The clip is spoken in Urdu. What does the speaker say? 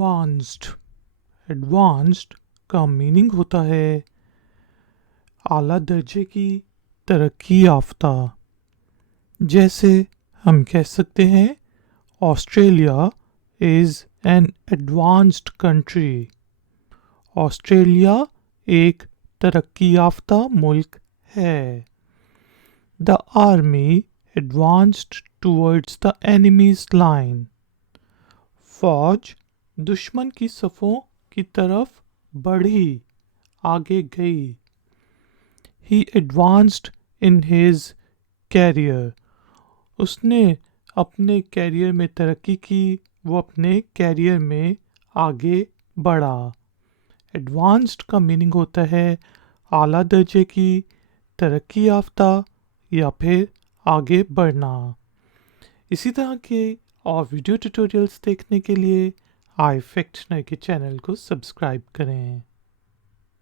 ایڈوانسڈ ایڈوانسڈ کا میننگ ہوتا ہے اعلیٰ درجے کی ترقی یافتہ. جیسے ہم کہہ سکتے ہیں Australia is an advanced country. Australia ایک ترقی یافتہ ملک ہے. The army advanced towards the enemies line. فوج دشمن کی صفوں کی طرف بڑھی، آگے گئی. He advanced in his career. اس نے اپنے کیریئر میں ترقی کی، وہ اپنے کیریئر میں آگے بڑھا. ایڈوانسڈ کا میننگ ہوتا ہے اعلیٰ درجے کی ترقی یافتہ یا پھر آگے بڑھنا. اسی طرح کے اور ویڈیو ٹیوٹوریلز دیکھنے کے لیے آئی فیکٹنر کے چینل کو سبسکرائب کریں.